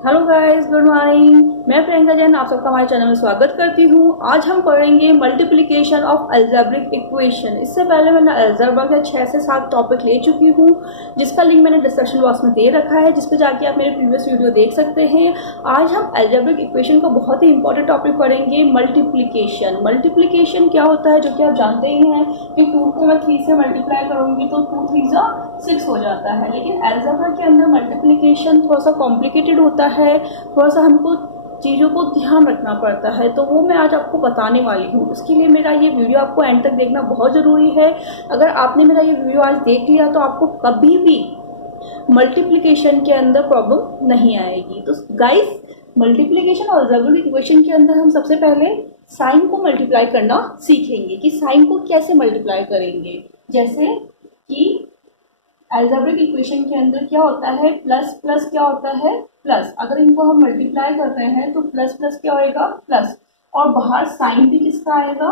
Hello guys, good morning. मैं प्रियंका जैन आप सबका हमारे चैनल में स्वागत करती हूँ। आज हम पढ़ेंगे मल्टीप्लिकेशन ऑफ अलजेब्रिक इक्वेशन। इससे पहले मैंने अलजेब्रा के 6 से 7 टॉपिक ले चुकी हूँ, जिसका लिंक मैंने डिस्क्रिप्शन बॉक्स में दे रखा है, जिस पर जाके आप मेरे प्रीवियस वीडियो देख सकते हैं। आज हम अलजेब्रिक इक्वेशन का बहुत ही इंपॉर्टेंट टॉपिक पढ़ेंगे, मल्टीप्लिकेशन। मल्टीप्लिकेशन क्या होता है, जो कि आप जानते ही हैं कि 2 को मैं 3 से मल्टीप्लाई करूँगी तो 2 3 6 हो जाता है। लेकिन अलजेब्रा के अंदर मल्टीप्लिकेशन थोड़ा सा कॉम्प्लिकेटेड होता है, थोड़ा सा हमको चीज़ों को ध्यान रखना पड़ता है, तो वो मैं आज आपको बताने वाली हूँ। उसके लिए मेरा ये वीडियो आपको एंड तक देखना बहुत ज़रूरी है। अगर आपने मेरा ये वीडियो आज देख लिया तो आपको कभी भी मल्टीप्लिकेशन के अंदर प्रॉब्लम नहीं आएगी। तो गाइस, मल्टीप्लिकेशन और अलजेब्रिक इक्वेशन के अंदर हम सबसे पहले साइन को मल्टीप्लाई करना सीखेंगे कि साइन को कैसे मल्टीप्लाई करेंगे। जैसे कि अलजेब्रिक इक्वेशन के अंदर क्या होता है, प्लस प्लस क्या होता है, प्लस। अगर इनको हम मल्टीप्लाई करते हैं तो प्लस प्लस क्या होएगा, प्लस। और बाहर साइन भी किसका आएगा,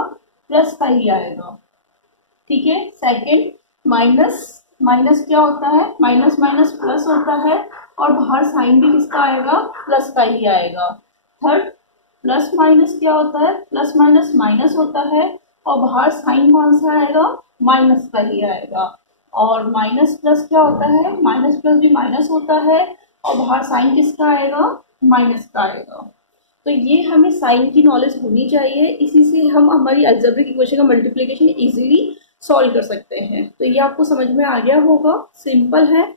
प्लस का ही आएगा। ठीक है। Second, minus. माइनस क्या होता है, माइनस माइनस प्लस होता है और बाहर साइन भी किसका आएगा, प्लस का ही आएगा। थर्ड, प्लस माइनस क्या होता है, प्लस माइनस माइनस होता है और बाहर साइन कौन सा आएगा, माइनस का ही आएगा। और माइनस प्लस क्या होता है, माइनस प्लस भी माइनस होता है और बाहर साइन किसका आएगा, माइनस का आएगा। तो ये हमें साइन की नॉलेज होनी चाहिए, इसी से हम हमारी अलजेब्रिक इक्वेशन का मल्टीप्लिकेशन इजीली सॉल्व कर सकते हैं। तो ये आपको समझ में आ गया होगा, सिंपल है।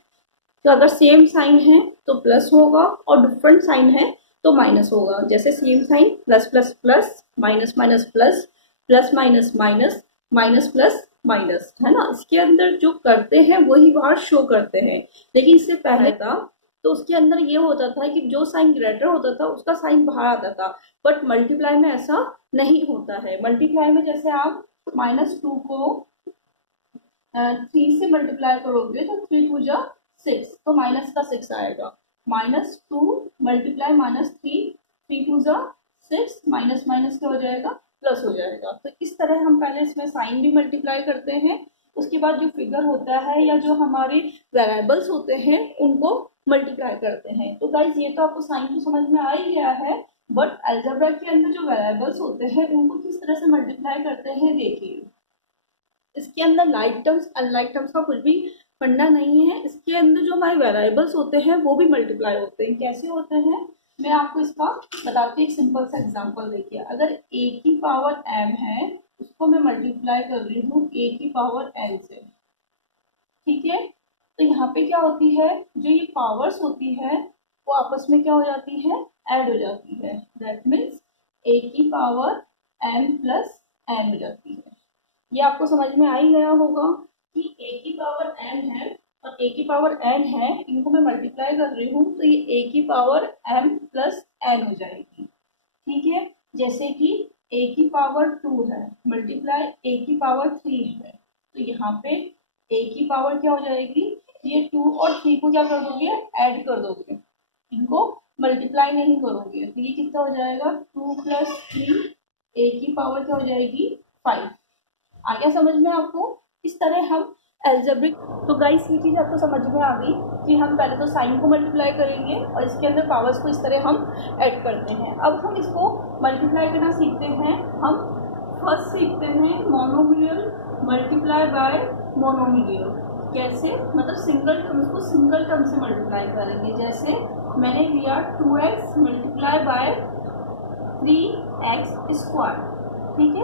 तो अगर सेम साइन है तो प्लस होगा और डिफरेंट साइन है तो माइनस होगा। जैसे same sign, plus plus plus, minus minus plus, plus minus minus, minus plus minus, है ना। इसके अंदर जो करते हैं वही बार शो करते हैं। लेकिन इससे पहले था तो उसके अंदर ये होता था कि जो साइन ग्रेटर होता था उसका साइन बाहर आता था, बट मल्टीप्लाई में ऐसा नहीं होता है। मल्टीप्लाई में जैसे आप -2 को 3 से मल्टीप्लाई करोगे तो 3 टू जा 6, तो माइनस का 6 आएगा। -2 मल्टीप्लाई -3, 3 टू जा 6, माइनस माइनस क्या हो जाएगा, प्लस हो जाएगा। तो इस तरह हम पहले इसमें साइन भी मल्टीप्लाई करते हैं, उसके बाद जो फिगर होता है या जो हमारे वेरिएबल्स होते हैं उनको मल्टीप्लाई करते हैं। तो गाइज, ये तो आपको साइन तो समझ में आ ही गया है, बट अलजेब्रा के अंदर जो वेरिएबल्स होते हैं उनको किस तरह से मल्टीप्लाई करते हैं देखिए। इसके अंदर लाइक टर्म्स अनलाइक टर्म्स का कुछ भी फंडा नहीं है। इसके अंदर जो हमारे वेरिएबल्स होते हैं वो भी मल्टीप्लाई होते हैं। कैसे होते हैं मैं आपको इसका बताती हूँ। एक सिंपल सा एग्जांपल देखिए। अगर a की पावर m है, उसको मैं मल्टीप्लाई कर रही हूँ a की पावर n से। ठीक है। तो यहाँ पे क्या होती है, जो ये पावर्स होती है वो आपस में क्या हो जाती है, ऐड हो जाती है। दैट मीन्स a की पावर m प्लस n हो जाती है। ये आपको समझ में आ ही गया होगा कि a की पावर m है और a की पावर n है, इनको मैं मल्टीप्लाई कर रही हूँ तो ये a की पावर m प्लस n हो जाएगी। ठीक है। जैसे कि a की पावर 2 है मल्टीप्लाई a की पावर 3 है, तो यहाँ पे a की पावर क्या हो जाएगी, ये 2 और 3 को क्या कर दोगे, ऐड कर दोगे, इनको मल्टीप्लाई नहीं करोगे, तो ये कितना हो जाएगा, 2 प्लस 3, a की पावर क्या हो जाएगी, 5। आ गया समझ में आपको। इस तरह हम एल्जेब्रिक। तो गाइस, ये चीज़ आपको समझ में आ गई कि हम पहले तो साइन को मल्टीप्लाई करेंगे और इसके अंदर पावर्स को इस तरह हम ऐड करते हैं। अब हम इसको मल्टीप्लाई करना सीखते हैं। हम फर्स्ट सीखते हैं मोनोमियल मल्टीप्लाई बाय मोनोमियल। कैसे, मतलब सिंगल टर्म्स को सिंगल टर्म से मल्टीप्लाई करेंगे। जैसे मैंने लिया 2x multiply by 3x square. ठीक है।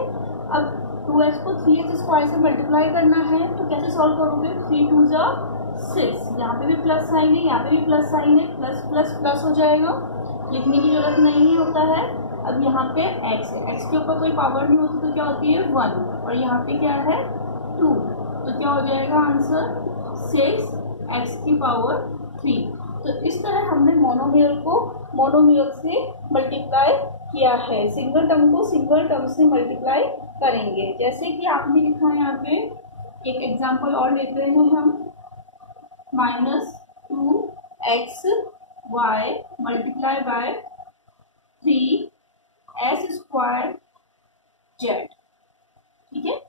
अब 2x को 3x स्क्वायर से मल्टीप्लाई करना है तो कैसे सॉल्व करोगे, 3 टू जा 6, यहाँ पे भी प्लस साइन है, यहाँ पे भी प्लस साइन है, प्लस प्लस प्लस हो जाएगा, लिखने की जरूरत नहीं होता है। अब यहाँ पे x है, x के ऊपर कोई पावर नहीं होती तो क्या होती है 1, और यहाँ पे क्या है 2, तो क्या हो जाएगा आंसर 6x की पावर 3। तो इस तरह हमने मोनोमियल को मोनोमियल से मल्टीप्लाई किया है। सिंगल टर्म को सिंगल टर्म से मल्टीप्लाई करेंगे। जैसे कि आपने लिखा है यहाँ पे, एक एग्जांपल और लेते हैं हम, -2xy multiply by 3s square z। ठीक है।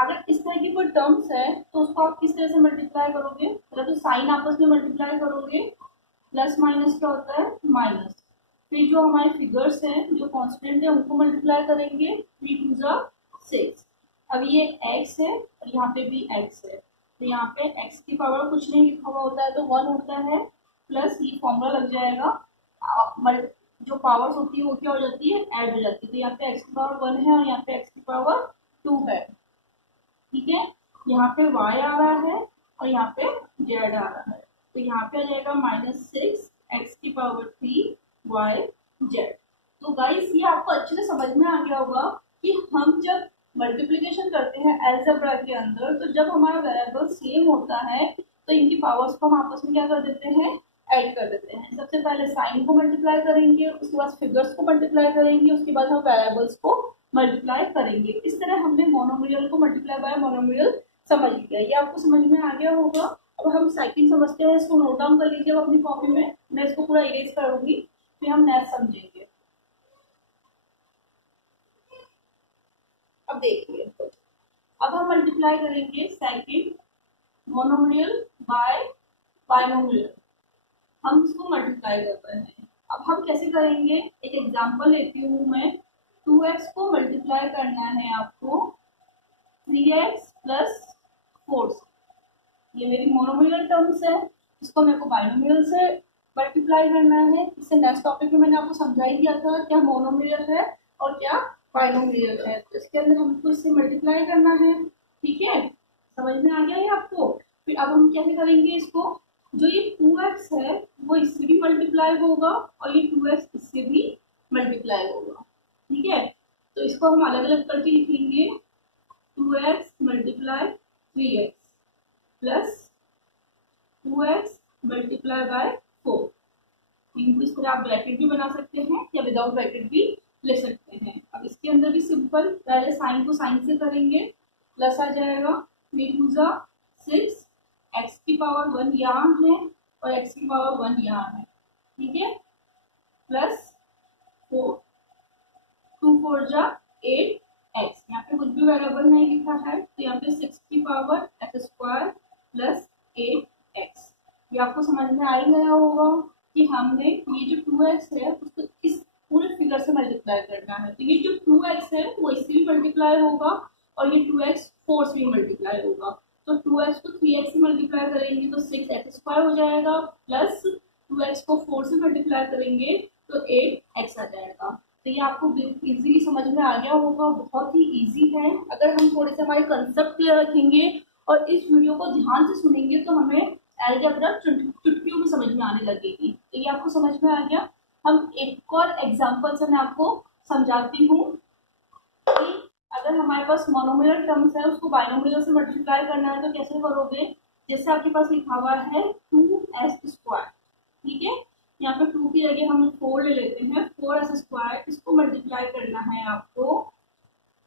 अगर इस तरह की कोई टर्म्स है तो उसको आप किस तरह से मल्टीप्लाई करोगे, मतलब तो साइन आपस में मल्टीप्लाई करोगे प्लस माइनस क्या होता है, माइनस। फिर जो हमारे फिगर्स हैं जो कांस्टेंट है उनको मल्टीप्लाई करेंगे, 3 टू ज़ा 6। अब ये x है और यहाँ पे भी x है, तो यहाँ पे x की पावर कुछ नहीं लिखा हुआ होता है तो 1 होता है, प्लस ये फॉर्मूला लग जाएगा। जो पावर्स होती है वो क्या हो जाती है, ऐड हो जाती है। तो यहाँ पे x की पावर 1 है और यहाँ पे x की पावर 2 है, ठीक है। यहाँ पे y आ रहा है और यहाँ पे z आ रहा है, तो यहाँ पे आ जाएगा -6 x की पावर 3 y z। तो गाइस ये आपको अच्छे से समझ में आ गया होगा कि हम जब मल्टीप्लिकेशन करते हैं अलजेब्रा के अंदर, तो जब हमारा वेरिएबल सेम होता है तो इनकी पावर्स को हम आपस में क्या कर देते हैं, ऐड कर देते हैं। सबसे पहले साइन को मल्टीप्लाई करेंगे, उसके बाद फिगर्स को मल्टीप्लाई करेंगे, उसके बाद हम वेरिएबल्स को मल्टीप्लाई करेंगे। इस तरह हमने मोनोमियल को मल्टीप्लाई बाय मोनोमियल समझ लिया। ये आपको समझ में आ गया होगा। अब हम सेकंड समझते हैं, इसको नोट डाउन कर लीजिए अपनी कॉपी में, मैं इसको पूरा इरेज करूंगी फिर हम नेक्स्ट समझेंगे। अब देखिए, अब हम मल्टीप्लाई करेंगे सेकंड मोनोमियल बाय बायनोमियल, हम इसको मल्टीप्लाई करते हैं। अब हम कैसे करेंगे, एक एग्जांपल लेती हूँ मैं। 2x को मल्टीप्लाई करना है आपको 3x प्लस 4 से, ये मेरी मोनोमियल टर्म्स है, इसको मेरे को बायनोमियल से मल्टीप्लाई करना है। इससे नेक्स्ट टॉपिक में मैंने आपको समझा ही दिया था क्या मोनोमियल है और क्या बायनोमियल है। तो इसके अंदर हमको इससे मल्टीप्लाई करना है, ठीक है, समझ में आ गया है आपको। फिर अब हम कैसे करेंगे इसको, जो ये 2x है वो इससे भी मल्टीप्लाई होगा और ये 2x इससे भी मल्टीप्लाई होगा, ठीक है। तो इसको हम अलग अलग करके लिखेंगे, 2x multiply 3x plus 2x multiply by 4। इनको इस तरह आप ब्रैकेट भी बना सकते हैं या विदाउट ब्रैकेट भी ले सकते हैं। अब इसके अंदर भी सिंपल, पहले साइन को साइन से करेंगे, प्लस आ जाएगा 3 टू ज़ा 6, x की पावर 1 यहाँ है और x की पावर 1 यहाँ है, ठीक है, प्लस 4 2 4 जा 8x। यहाँ पे कुछ भी वेरिएबल नहीं लिखा है तो यहाँ पे 6 की power x square plus 8x। ये आपको समझ में आ ही गया होगा कि हमने ये जो 2x है उसको इस पूरे फिगर से मल्टीप्लाई करना है। तो ये जो 2x है वो इससे भी मल्टीप्लाई होगा और ये 2x 4 से भी मल्टीप्लाई होगा। तो 2x को 3x से मल्टीप्लाई करेंगे तो 6x स्क्वायर हो जाएगा, प्लस 2x को 4 से मल्टीप्लाई करेंगे तो 8x आ जाएगा। तो ये आपको इजीली समझ में आ गया होगा, बहुत ही इजी है। अगर हम थोड़े से हमारे कंसेप्ट क्लियर रखेंगे और इस वीडियो को ध्यान से सुनेंगे तो हमें अलजेब्रा चुटकियों में समझ में आने लगेगी। तो ये आपको समझ में आ गया। हम एक और एग्जांपल से मैं आपको समझाती हूँ कि अगर हमारे पास मोनोमियल टर्म्स है उसको बायनोमियल से मल्टीप्लाई करना है तो कैसे करोगे। जैसे आपके पास लिखा हुआ है 2s स्क्वायर, ठीक है, यहाँ पे 2 की जगह हम 4 ले लेते हैं, 4s स्क्वायर, इसको मल्टीप्लाई करना है आपको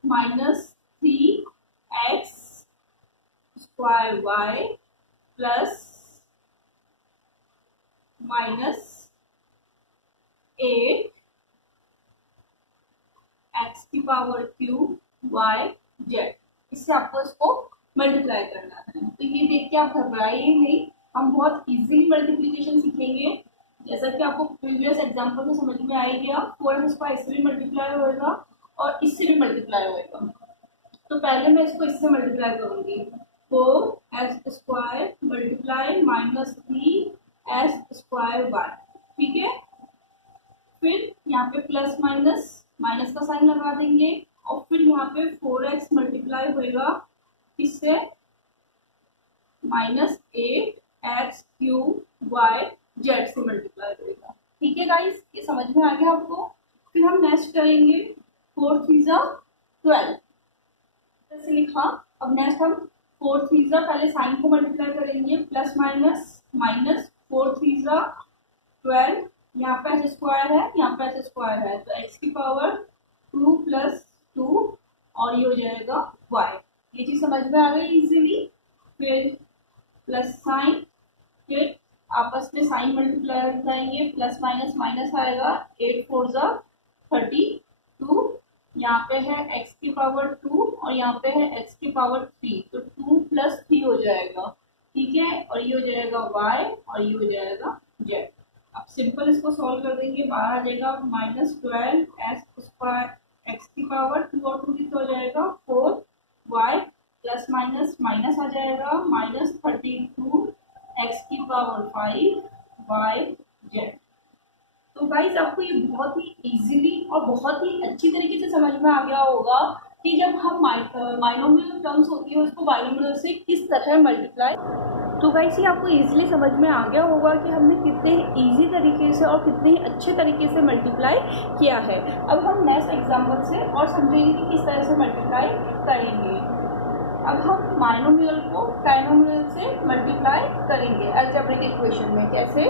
-3x square y plus -8 x की पावर क्यूब y z। इससे आपको इसको मल्टीप्लाई करना है। तो ये देख के आप घबराइए नहीं, हम बहुत इजीली मल्टीप्लिकेशन सीखेंगे। जैसा कि आपको प्रीवियस एग्जांपल में समझ में आ ही गया, 4x स्क्वायर इससे भी मल्टीप्लाई होएगा और इससे भी मल्टीप्लाई होएगा। तो पहले मैं इसको इससे मल्टीप्लाई करूंगी, 4x square multiply -3s square y, ठीक है। फिर यहाँ पे प्लस माइनस माइनस का साइन लगा देंगे और फिर यहाँ पे 4x मल्टीप्लाई होएगा इससे -8x क्यूब y z से मल्टीप्लाई करेगा, ठीक है गाइस, ये समझ में आ गया आपको। फिर हम नेक्स्ट करेंगे 4 3 जा 12, जैसे लिखा। अब नेक्स्ट हम 4 3 जा, पहले साइन को मल्टीप्लाई करेंगे, प्लस माइनस माइनस 4 3 जा 12, यहाँ पे एच स्क्वायर है यहाँ पे एच स्क्वायर है तो x की पावर 2 प्लस 2 और ये हो जाएगा y। ये चीज समझ में आ गई इजीली। फिर प्लस साइन, फिर आपस में साइन मल्टीप्लाई जाएंगे, प्लस माइनस माइनस आएगा, 8 4 जा 32, यहाँ पे है x की पावर 2 और यहाँ पे है x की पावर 3, तो 2 प्लस 3 हो जाएगा, ठीक है, और ये हो जाएगा y और ये हो जाएगा z। अब सिंपल इसको सॉल्व कर देंगे, बाहर आ जाएगा -12 x की पावर 2 और 2 कितना हो जाएगा 4y प्लस माइनस माइनस आ जाएगा -32 x की पावर 5y z। तो गाइस आपको ये बहुत ही इजीली और बहुत ही अच्छी तरीके से समझ में आ गया होगा कि जब हम बाइनोमियल टर्म्स होती है उसको बाइनोमियल से किस तरह मल्टीप्लाई। तो गाइस ये आपको इजीली समझ में आ गया होगा कि हमने कितने इजी तरीके से और कितने ही अच्छे तरीके से मल्टीप्लाई किया है। अब हम नेक्स्ट एग्जांपल से और समझेंगे कि किस तरह से मल्टीप्लाई करेंगे। अब हम बाइनोमियल को ट्राइनोमियल से मल्टीप्लाई करेंगे अलजेब्रिक इक्वेशन में। कैसे?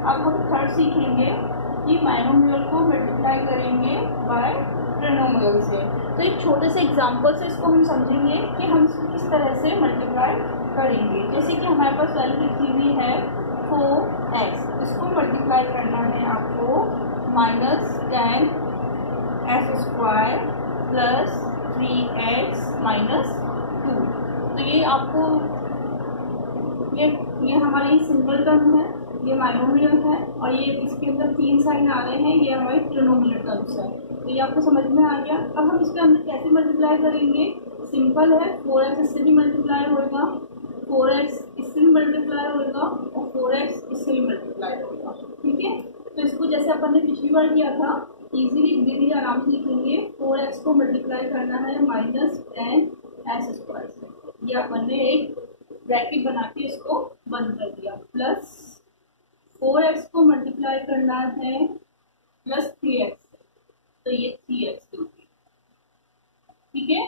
अब हम थर्ड सीखेंगे कि बाइनोमियल को मल्टीप्लाई करेंगे बाय ट्रिनोमियल से। तो एक छोटे से एग्जांपल से इसको हम समझेंगे कि हम इसको किस तरह से मल्टीप्लाई करेंगे। जैसे कि हमारे पास वैल्यू लिखी हुई है 4x, इसको मल्टीप्लाई करना है आपको -10x² प्लस 3x -2। तो ये आपको ये हमारी सिंपल टर्म है, ये बाइनोमियल है और ये इसके अंदर 3 साइन आ रहे हैं, ये हमारी ट्रिनोमियल टर्म्स है। तो ये आपको समझ में आ गया। अब हम इसके अंदर कैसे मल्टीप्लाई करेंगे? सिंपल है, 4x इससे भी मल्टीप्लाई होगा, 4x इससे भी मल्टीप्लाई होगा और 4x इससे भी मल्टीप्लाई होगा। ठीक है, तो इसको जैसे अपन ने पिछली बार किया था इजीली धीरे धीरे आराम से लिखेंगे। 4x को मल्टीप्लाई करना है -10x² से, ये अपन ने एक ब्रैकेट बना के इसको बंद कर दिया, प्लस 4x को मल्टीप्लाई करना है प्लस 3x, तो ये 3x होगी। ठीक है,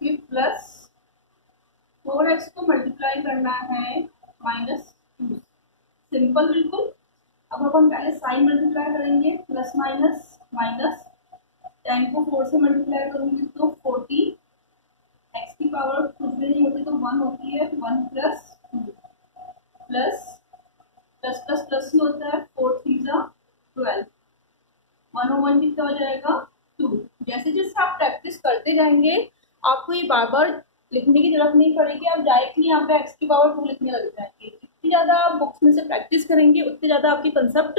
फिर प्लस 4x को मल्टीप्लाई करना है -2, सिंपल बिल्कुल। अब अपन पहले साइन मल्टीप्लाई करेंगे, प्लस माइनस माइनस, 10 को 4 से मल्टीप्लाई करूंगी तो 40, x की पावर कुछ भी नहीं होती तो 1 होती है, 1 plus 2 plus plus plus plus ही होता है, 4 3 12, 1/1 कितना हो जाएगा 2। जैसे जैसे आप प्रैक्टिस करते जाएंगे आपको ये बार बार लिखने की जरूरत नहीं पड़ेगी, आप डायरेक्टली यहाँ पे x की पावर 2 लिखने लग जाएंगे। जितनी ज़्यादा आप बुक्स में से प्रैक्टिस करेंगे उतने ज़्यादा आपके कंसेप्ट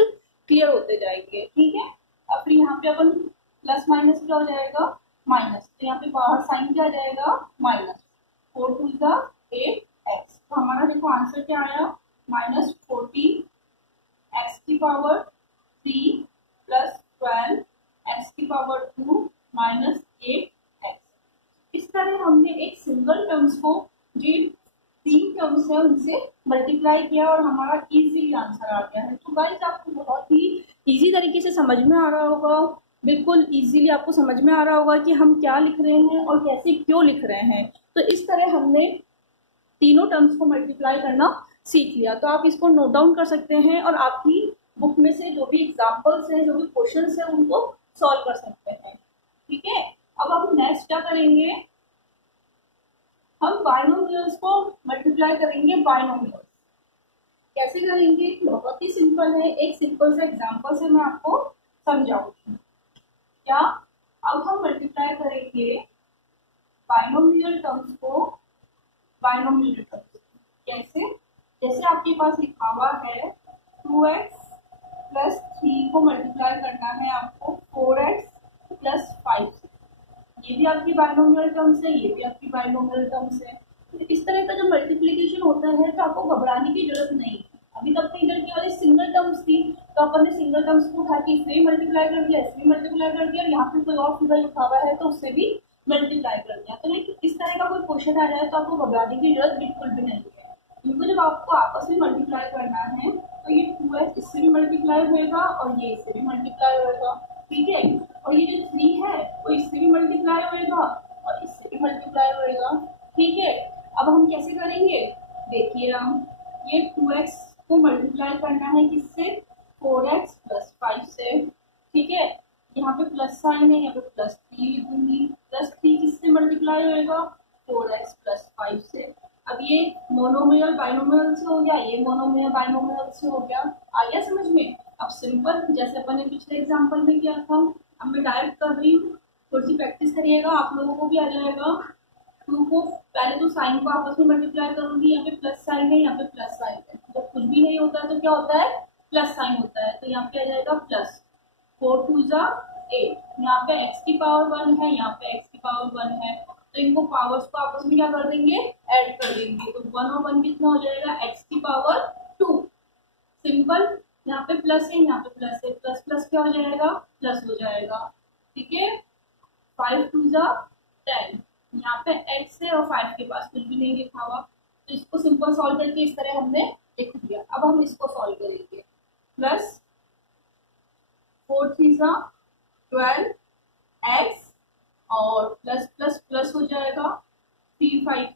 क्लियर होते जाएंगे। ठीक है, अब फिर यहाँ पे अपन प्लस माइनस क्या हो जाएगा माइनस, तो यहाँ पे बाहर साइन क्या आ जाएगा माइनस, 4 2 8x। तो हमारा देखो आंसर क्या आया -40 x की पावर 3 प्लस 12 x की पावर 2 -8x। इस तरह हमने एक सिंगल टर्म्स को जो 3 टर्म्स है उनसे मल्टीप्लाई किया और हमारा इजीली आंसर आ गया है। तो गाइस आपको बहुत ही इजी तरीके से समझ में आ रहा होगा, बिल्कुल इजीली आपको समझ में आ रहा होगा कि हम क्या लिख रहे हैं और कैसे क्यों लिख रहे हैं। तो इस तरह हमने तीनों टर्म्स को मल्टीप्लाई करना सीख लिया। तो आप इसको नोट डाउन कर सकते हैं और आपकी बुक में से जो भी एग्जाम्पल्स हैं, जो भी क्वेश्चंस हैं, उनको सॉल्व कर सकते हैं। ठीक है, अब हम नेक्स्ट क्या करेंगे, हम बाइनोमियल्स को मल्टीप्लाई करेंगे बाइनोमियल्स। कैसे करेंगे? बहुत ही सिंपल है, एक सिंपल से एग्जाम्पल से मैं आपको समझाऊंगी। क्या? अब हम मल्टीप्लाई करेंगे बाइनोमियल टर्म्स को बाइनोमियल टर्म्स। कैसे? जैसे आपके पास लिखा हुआ है 2x प्लस 3 को मल्टीप्लाई करना है आपको 4x प्लस 5 से, ये भी आपकी बाइनोमियल टर्म्स है, ये भी आपकी बाइनोमियल टर्म्स है। तो इस तरह का जब मल्टीप्लिकेशन होता है तो आपको घबराने की जरूरत नहीं है। अभी तक तो इधर की वाली सिंगल टर्म्स थी तो अपन ने सिंगल टर्म्स को उठा के इससे भी मल्टीप्लाई कर दिया, इससे भी मल्टीप्लाई कर दिया, और यहाँ पे कोई और फिगर लिखा हुआ है तो उससे भी मल्टीप्लाई कर दिया। तो लेकिन इस तरह का कोई क्वेश्चन आ जाए तो आपको घबराने की जरूरत बिल्कुल भी नहीं है, क्योंकि जब आपको आपस में मल्टीप्लाई करना है तो ये 2x इससे भी मल्टीप्लाई होएगा और ये इससे भी मल्टीप्लाई होएगा। ठीक है, और ये जो 3 है वो इससे भी मल्टीप्लाई होएगा और इससे भी मल्टीप्लाई होएगा। ठीक है, अब हम कैसे करेंगे? देखिए हम, ये 2x को मल्टीप्लाई करना है किससे? 4x प्लस 5 से। ठीक है, यहाँ पे प्लस साइन है, यहाँ पे प्लस 3 लिख दूंगी, प्लस 3 किससे मल्टीप्लाई होएगा? 4x प्लस 5 से। अब ये मोनोमियल बाइनोमियल से हो गया, ये मोनोमियल बाइनोमियल से हो गया। आ गया समझ में? अब सिंपल जैसे अपन ने पिछले एग्जांपल में किया था, अब मैं डायरेक्ट कर रही हूँ, थोड़ी सी प्रैक्टिस करिएगा, आप लोगों को भी आ जाएगा। टू को पहले तो साइन को आपस में मल्टीप्लाई करूंगी, यहाँ पे प्लस साइन है, यहाँ पे प्लस साइन है, जब कुछ भी नहीं होता है तो क्या होता है, प्लस साइन होता है, तो यहाँ पे आ जाएगा प्लस। 4 2 8, यहाँ पे x की पावर 1 है, यहाँ पे x की पावर 1 है, तो इनको पावर्स को आपस में क्या कर देंगे, ऐड कर देंगे, तो 1 और 1 कितना हो जाएगा, x की पावर 2। सिंपल, यहाँ पे प्लस है, यहाँ पे प्लस है, प्लस प्लस क्या हो जाएगा, प्लस हो जाएगा। ठीक है, 5 2 10, यहाँ पे x है और 5 के पास कुछ भी नहीं लिखा हुआ, तो इसको सिंपल सॉल्व करके इस तरह हमने लिख दिया। अब हम इसको सॉल्व करेंगे, प्लस 4 3 12 x और प्लस प्लस प्लस हो जाएगा, 3 5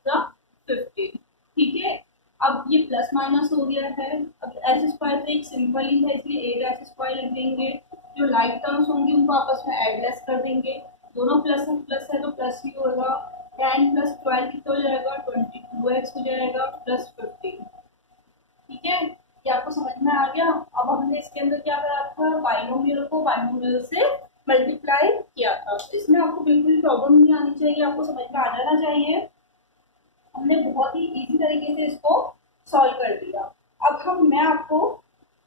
15। ठीक है, अब ये प्लस माइनस हो गया है, अब एस स्क्वायर तो एक सिंपल ही है, इसलिए 8 एस स्क्वायर लिख देंगे, जो लाइक टर्म्स होंगे उनको आपस में एडलेस कर देंगे, दोनों प्लस है तो प्लस ही होगा, 10 प्लस 12 कितना हो जाएगा, 22x हो जाएगा प्लस 15। ठीक है, ये आपको समझ में आ गया। अब हमने इसके अंदर क्या करा था, बाइनोमियल को बाइनोमियल से मल्टीप्लाई किया था, इसमें आपको बिल्कुल प्रॉब्लम नहीं आनी चाहिए, आपको समझ में आ जाना चाहिए। हमने बहुत ही इजी तरीके से इसको सॉल्व कर दिया। अब मैं आपको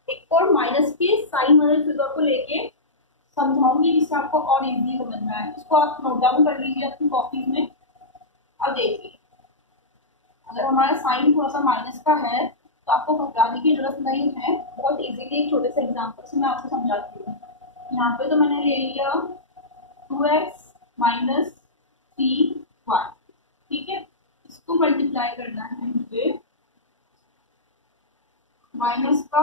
एक और माइनस के साइन वाले फिगर को लेके समझाऊंगी, जिससे आपको और इजी समझ में आए। इसको आप नोट डाउन कर लीजिए अपनी कॉपी में। अब देखिए, अगर हमारा साइन थोड़ा सा माइनस का है तो आपको घबराने की जरूरत नहीं है, बहुत इजीली एक छोटे से एग्जांपल से मैं आपको समझाती हूँ। यहाँ पे तो मैंने ले लिया 2x माइनस 3y, ठीक है, इसको मल्टीप्लाई करना है मुझे, माइनस का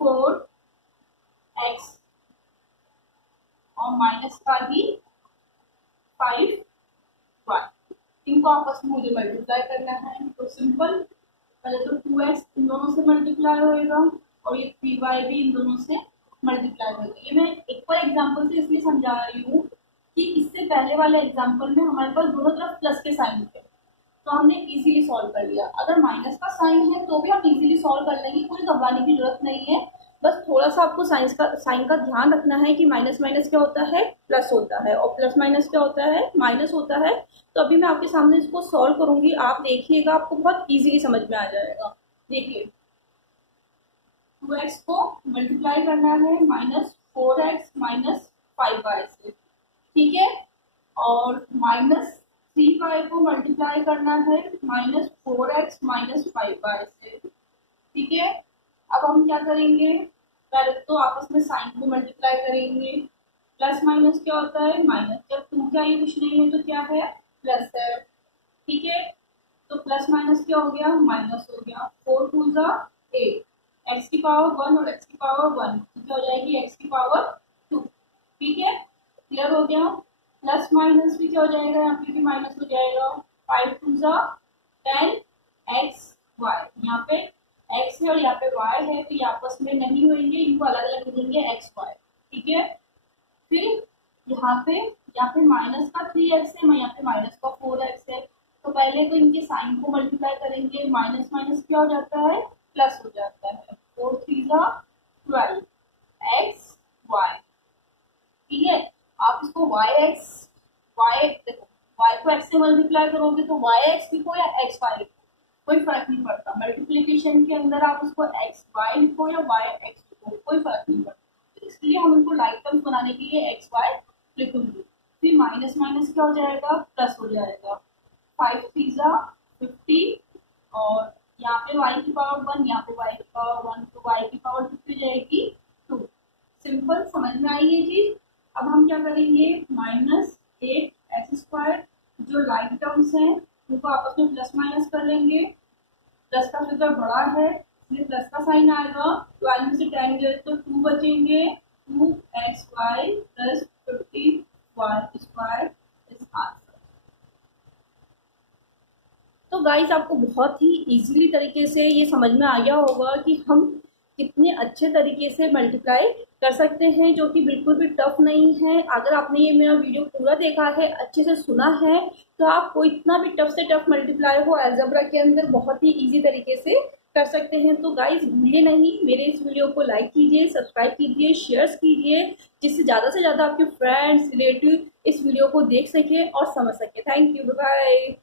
4x और माइनस का ही 5y, इनको आपस में मुझे मल्टीप्लाई करना है। तो सिंपल, पहले तो 2x इन दोनों से मल्टीप्लाई होएगा और ये 3y भी इन दोनों से मल्टीप्लाई होगा। ये मैं एक और एग्जांपल से इसलिए समझा रही हूँ कि इससे पहले वाले एग्जांपल में हमारे पास दोनों तरफ प्लस के साइन थे, तो हमने इजीली सॉल्व कर लिया। अगर माइनस का साइन है तो भी हम इजीली सॉल्व कर लेंगे, कोई घबराने की जरूरत नहीं है। बस थोड़ा सा आपको साइन का ध्यान रखना है कि माइनस माइनस क्या होता है, प्लस होता है, और प्लस माइनस क्या होता है, माइनस होता है। तो अभी मैं आपके सामने इसको सॉल्व करूंगी, आप देखिएगा, आपको बहुत इजीली समझ में आ जाएगा। देखिए, 2x को मल्टीप्लाई करना है माइनस 4x माइनस 5y से, ठीक है, और माइनस 3y को मल्टीप्लाई करना है माइनस 4x माइनस 5y से, ठीक है। अब हम क्या करेंगे, पहले तो आपस में साइन को मल्टीप्लाई करेंगे, प्लस माइनस क्या होता है, माइनस, जब 2 का ये कुछ नहीं है तो क्या है, प्लस है, ठीक है। तो प्लस माइनस क्या हो गया, माइनस हो गया। 4 2 8, x की पावर 1 और x की पावर 1 क्या हो जाएगी, x की पावर 2, ठीक है, क्लियर हो गया। प्लस माइनस भी क्या हो जाएगा, यहाँ पे भी माइनस हो जाएगा। 5 2 10 x y, यहाँ पे x है और यहाँ पे y है, तो ये आपस में नहीं होंगे, इनको अलग अलग लिखेंगे x y, ठीक है। फिर यहाँ पे माइनस का 3x है, यहाँ पे माइनस का 4x है, तो पहले तो इनके साइन को मल्टीप्लाई करेंगे, माइनस माइनस क्या हो जाता है, प्लस हो जाता है। 4 3 12 x y, ठीक है। आप इसको y देखो, y को x से मल्टीप्लाई करोगे तो y x लिखो या x y लिखो, कोई फर्क नहीं पड़ता। मल्टीप्लिकेशन के अंदर आप उसको x y लिखो या y x लिखो, कोई फर्क नहीं पड़ता। तो इसलिए हम उनको लाइक टर्म्स बनाने के लिए x y लिखूंगी। फिर माइनस माइनस क्या हो जाएगा, प्लस हो जाएगा। 5 3 50 और यहाँ पे y की पावर 1, यहाँ पे y की पावर 1, तो y की पावर कितनी हो जाएगी, 2। सिंपल, समझ में आई ये चीज। अब हम क्या करेंगे, माइनस 8 x², जो लाइक टर्म्स हैं उनको आपस में प्लस माइनस कर लेंगे, प्लस का फिगर बड़ा है इसलिए प्लस का साइन आएगा, 12 में से 10 गए तो 2 बचेंगे, 2xy plus 50y² is answer. तो गाइस, आपको बहुत ही इजीली तरीके से ये समझ में आ गया होगा कि हम कितने अच्छे तरीके से मल्टीप्लाई कर सकते हैं, जो कि बिल्कुल भी टफ नहीं है। अगर आपने ये मेरा वीडियो पूरा देखा है, अच्छे से सुना है, तो आपको इतना भी टफ से टफ मल्टीप्लाई हो अलजेब्रा के अंदर बहुत ही इजी तरीके से कर सकते हैं। तो गाइज भूलिए नहीं, मेरे इस वीडियो को लाइक कीजिए, सब्सक्राइब कीजिए, शेयर्स कीजिए, जिससे ज़्यादा से ज़्यादा आपके फ्रेंड्स रिलेटिव इस वीडियो को देख सकें और समझ सकें। Thank you, bye.